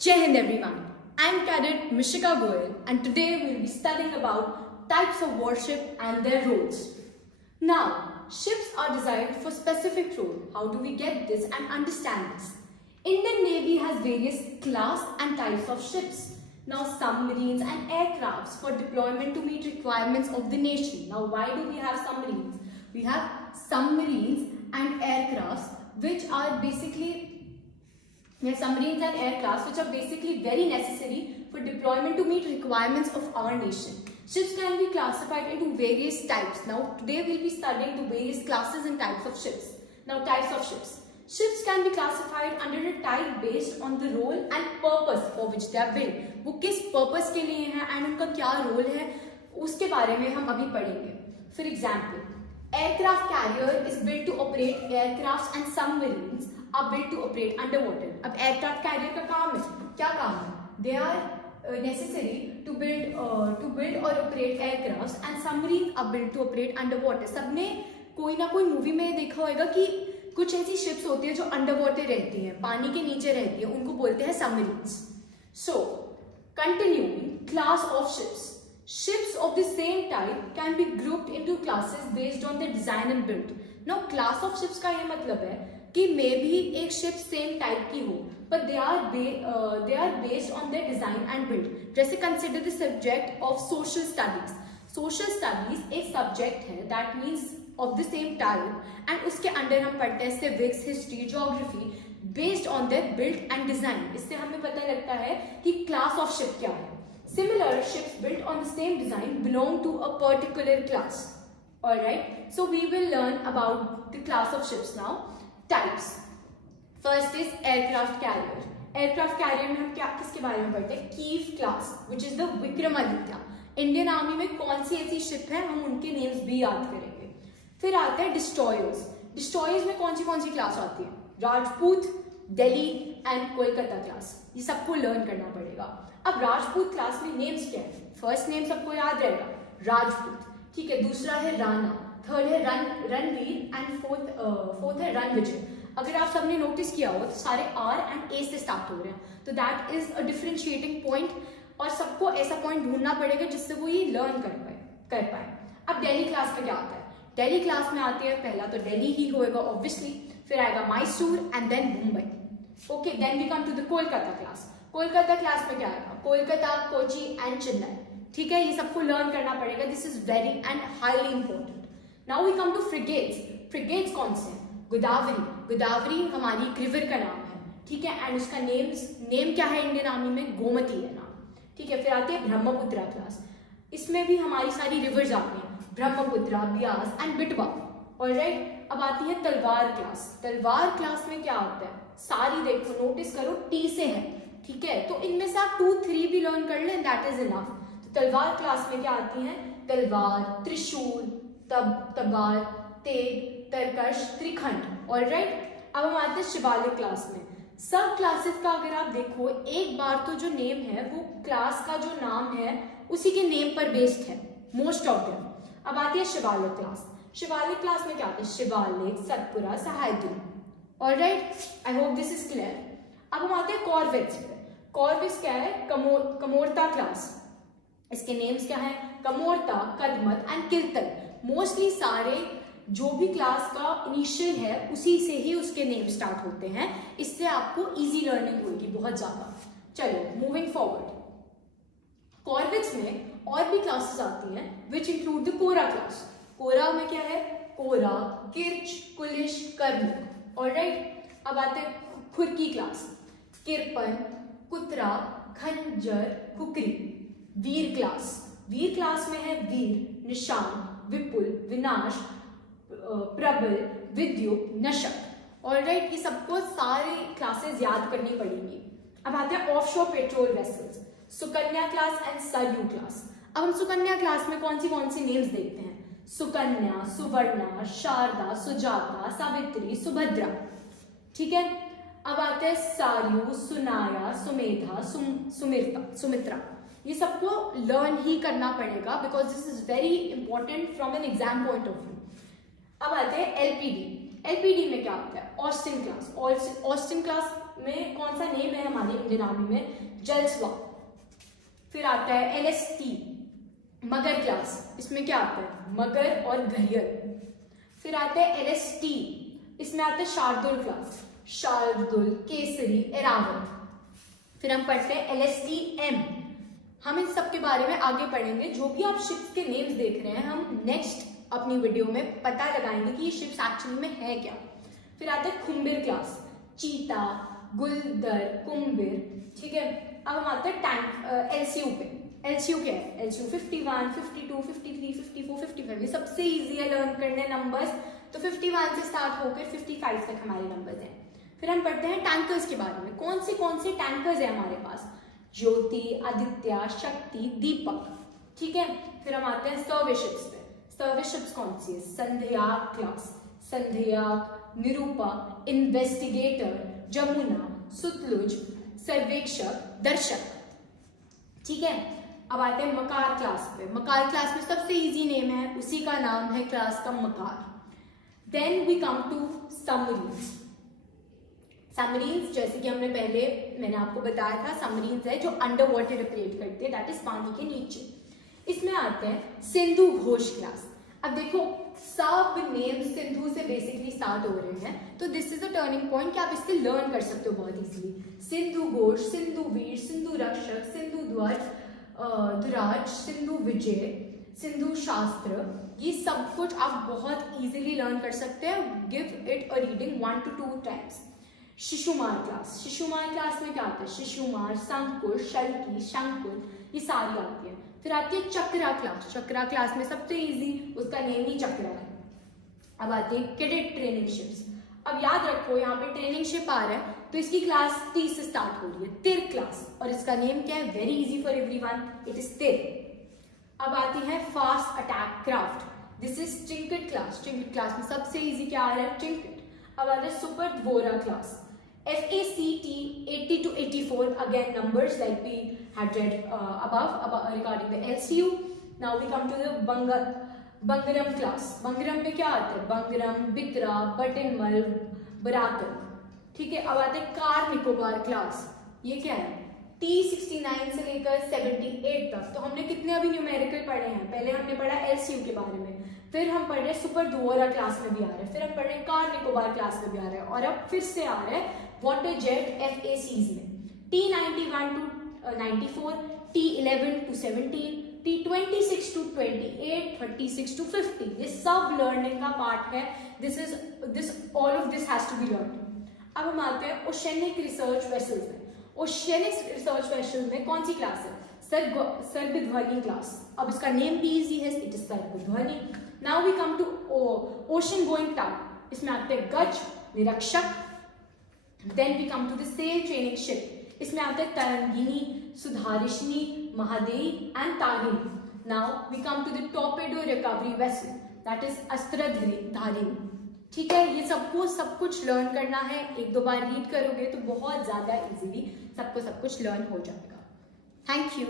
Jai Hind everyone, I am Cadet Mishika Goyal and today we will be studying about types of warship and their roles. Now, ships are designed for specific role. How do we get this and understand this? Indian Navy has various class and types of ships. Now, submarines and aircrafts for deployment to meet requirements of the nation. Now, why do we have submarines? We have submarines and aircrafts which are basically very necessary for deployment to meet requirements of our nation. Ships can be classified into various types. Now, today we'll be studying the various classes and types of ships. Now, types of ships. Ships can be classified under a type based on the role and purpose for which they are built. वो किस purpose के लिए हैं and उनका क्या role है, उसके बारे में हम अभी पढ़ेंगे. For example, aircraft carrier is built to operate aircrafts and submarines are built to operate underwater. अब aircraft carrier का काम है, क्या काम है? They are necessary to build or operate aircrafts and submarines are built to operate underwater. सबने कोई ना कोई मूवी में देखा होगा कि कुछ ऐसी शिप्स होती है जो अंडरवाटर रहती हैं, पानी के नीचे रहती है, उनको बोलते हैं submarines. So continuing, class of ships. Ships of the same type can be grouped into classes based on their design and build. Now, class of ships का ये मतलब है कि मे भी एक ship same type की हो, but they are based on their design and build. जैसे consider the subject of social studies. Social studies एक subject है that means of the same type and उसके अंदर हम पढ़ते हैं civics, history, geography based on their build and design. इससे हमें पता लगता है कि class of ship क्या है. Similar ships built on the same design belong to a particular class. Alright, so we will learn about the class of ships now. Types. First is aircraft carrier. Aircraft carrier में हम क्या किसके बारे में पढ़ते हैं? Kiev class, which is the Vikramaditya. Indian army में कौन सी ऐसी शिप है, हम उनके नेम्स भी याद करेंगे. फिर आते हैं डिस्ट्रॉयर्स. डिस्ट्रॉयर्स में कौन सी क्लास आती है? Rajput, Delhi and Kolkata class. ये सबको लर्न करना पड़ेगा. अब राजपूत क्लास में नेम्स क्या है? फर्स्ट नेम सबको याद रहेगा, राजपूत. ठीक है, दूसरा है राणा, थर्ड है रणवीर एंड फोर्थ है रणविजय. अगर आप सबने नोटिस किया हो तो सारे आर एंड ए से स्टार्ट हो रहे हैं, तो that is a differentiating point और सबको ऐसा पॉइंट ढूंढना पड़ेगा जिससे वो ये लर्न कर पाए. अब दिल्ली क्लास में क्या आता है? दिल्ली क्लास में आती है, पहला तो दिल्ली ही होएगा ऑब्वियसली, फिर आएगा Mysore and then Mumbai. Okay, then we come to the Kolkata class. Kolkata class में क्या आएगा? कोलकाता, कोची एंड चेन्नई. ठीक है, ये सबको लर्न करना पड़ेगा. This is very and highly important. Now we come to frigates. Frigates कौन से हैं? गोदावरी. गोदावरी हमारी एक रिवर का नाम है. ठीक है, एंड उसका नेम क्या है इंडियन आर्मी में? गोमती है नाम. ठीक है, फिर आती है ब्रह्मपुत्रा क्लास. इसमें भी हमारी सारी रिवर्स आती हैं, ब्रह्मपुत्रा, ब्यास एंड बिटवा. ऑलराइट, अब आती है तलवार क्लास. तलवार क्लास में क्या आता है? सारी देखो, नोटिस करो, टी से है. ठीक है, तो इनमें से आप 2, 3 भी लर्न कर लें, दैट इज इनफ. तो तलवार क्लास में क्या आती हैं? तलवार, त्रिशूल, तबार, तेग, तरकश, त्रिखंड. ऑलराइट, अब हम आते हैं शिवालिक क्लास में. सब क्लासेस का अगर आप देखो, एक बार तो जो नेम है वो क्लास का जो नाम है उसी के नेम पर बेस्ड है, मोस्ट ऑफ देम. अब आती है शिवालिक क्लास. शिवालिक क्लास में क्या आते हैं? शिवालिक, सतपुरा, सहायतुल. Alright, I hope this is clear. अब हम आते हैं कॉर्वेट्स पे. कॉर्वेट्स क्या है? कमोरता क्लास. इसके नेम्स क्या है? कमोरता, कदमत एंड कीर्तन. मोस्टली सारे जो भी क्लास का इनिशियल है उसी से ही उसके नेम स्टार्ट होते हैं. इससे आपको इजी लर्निंग होगी बहुत ज्यादा. चलो, मूविंग फॉरवर्ड. कॉर्वेट्स में और भी क्लासेस आती हैं which include the Kora class. Kora में क्या है? कोरा, किर्च, कुलिश, कर्मुक. ऑलराइट, अब आते हैं खुरकी क्लास. किरपन, कुतरा, खंजर, कुकरी. वीर क्लास. वीर क्लास में है वीर, निशान, विपुल, विनाश, प्रबल, विद्युत, नशक. ऑलराइट, ये सबको सारी क्लासेस याद करनी पड़ेंगी. अब आते हैं offshore patrol vessels. Sukanya class and Saryu class. अब हम सुकन्या क्लास में कौन सी नेम्स देखते हैं? सुकन्या, सुवर्णा, शारदा, सुजाता, सावित्री, सुभद्रा. ठीक है, अब आते हैं सारू, सुनाया, सुमेधा, सुमित्रा. ये सबको लर्न ही करना पड़ेगा because this is very important from an exam point of view. अब आते हैं एलपीडी. LPD में क्या होता है? Austin class. ऑस्टिन क्लास में कौन सा नेम है हमारी इंडियन आर्मी में? जलस्वा। फिर आता है LST मगर क्लास, इसमें क्या आता है? मगर और घरियल। फिर आता है LST, इसमें आता है शार्दुल क्लास, शार्दुल, केसरी, एरावत। फिर हम पढ़ते हैं LSTM। हम इन सब के बारे में आगे पढ़ेंगे। जो भी आप शिप्स के नेम्स देख रहे हैं हम नेक्स्ट अपनी वीडियो में पता लगाएंगे कि ये शिप्स एक्चुअली में है क्या। फिर आता है खुम्बिर क्लास, चीता, गुलदर, कुम्बिर। ठीक है, अब हम आते हैं टैंक LCU पे। LCU क्या है? LCU 51, 52, 53, 54, 55। ये सबसे इजी है लर्न करने नंबर्स, तो 51 से स्टार्ट होकर 55 तक हमारे नंबर्स हैं। फिर हम पढ़ते हैं टैंकर्स के बारे में। कौन से टैंकर्स हैं हमारे पास? ज्योति, आदित्य, शक्ति, दीपक। ठीक है, फिर हम आते हैं सर्विस शिप्स पे। सर्विस शिप्स कौन सी है? संध्याक क्लास, संध्याक, निरूपा, इन्वेस्टिगेटर, जमुना, सुतलुज, सर्वेक्षक, दर्शक। ठीक है, अब आते हैं मकार क्लास पे। मकार क्लास में सबसे इजी नेम है, उसी का नाम है क्लास का Makar. Then we come to submarines. Submarines जैसे कि मैंने आपको बताया था, सबमरीन्स है जो अंडर वाटर ऑपरेट करते हैं, दैट इज पानी के नीचे। इसमें आते हैं सिंधु घोष क्लास। अब देखो सब नेम सिंधु से बेसिकली स्टार्ट हो रहे हैं, तो this is a turning point कि आप इससे लर्न कर सकते हो बहुत इजीली। सिंधु घोष, सिंधु वीर, सिंधु रक्षक, सिंधु ध्वज, सिंधु विजय, सिंधु शास्त्र, ये सब कुछ आप बहुत इजीली लर्न कर सकते हैं। Give it a reading 1 to 2 times. Shishumar class, Shishumar class में क्या आता है? शिशुमार, शंकुर, शल्की, शंकुर, ये सारी आती है। फिर आती है चक्रा क्लास। चक्रा क्लास में सबसे इजी, उसका नेम ही चक्रा है। अब आती है कैडेट ट्रेनिंग शिप्स। अब याद रखो यहाँ पे ट्रेनिंग शिप आ रहा है तो इसकी क्लास T से स्टार्ट हो रही है, तिर क्लास, और इसका नेम क्या है? Very easy for everyone, it is तिर। अब आती है fast attack craft, this is trinket class. Trinket class में सबसे इजी क्या आ रहा है? ट्रिंकेट। अब आता है super धवोरा class, FACT 80 to 84, again numbers like we had read above regarding the LCU. Now we come to the Bangaram class. Bangaram में क्या आता है? Bangaram, Bitra, Buttonmal, Barakan। ठीक है, अब आते हैं कार निकोबार क्लास। ये क्या है? T69 से लेकर 78 तक। तो हमने कितने अभी न्यूमेरिकल पढ़े हैं? पहले हमने पढ़ा LCU के बारे में, फिर हम पढ़ रहे सुपर धुओरा क्लास में भी आ रहे हैं, फिर हम पढ़ रहे कार निकोबार क्लास में भी आ रहे हैं, और अब फिर से आ रहे हैं वाटर जेट FACs में। T91 to 94, T11 to 17, T26 to 28, 36 to 50। ये सब लर्निंग का पार्ट है। All of this has to be learned। अब हम आते हैं ओशनिक रिसर्च वेसल्स में। ओशनिक रिसर्च वेसल में कौन सी क्लास है? सर्गध्वनि क्लास। अब इसका नेम भी इजी है, it is Sagardhwani. Now we come to ocean going tug. इसमें आते हैं Gaj, Nireekshak. Then we come to the sail training ship. इसमें आते हैं Tarangini, Sudarshini, Mahadevi and Tarini. Now we come to the torpedo recovery vessel, that is Astradharini. ठीक है, ये सब कुछ लर्न करना है। 1-2 बार रीड करोगे तो बहुत ज्यादा इजीली सब कुछ लर्न हो जाएगा। Thank you.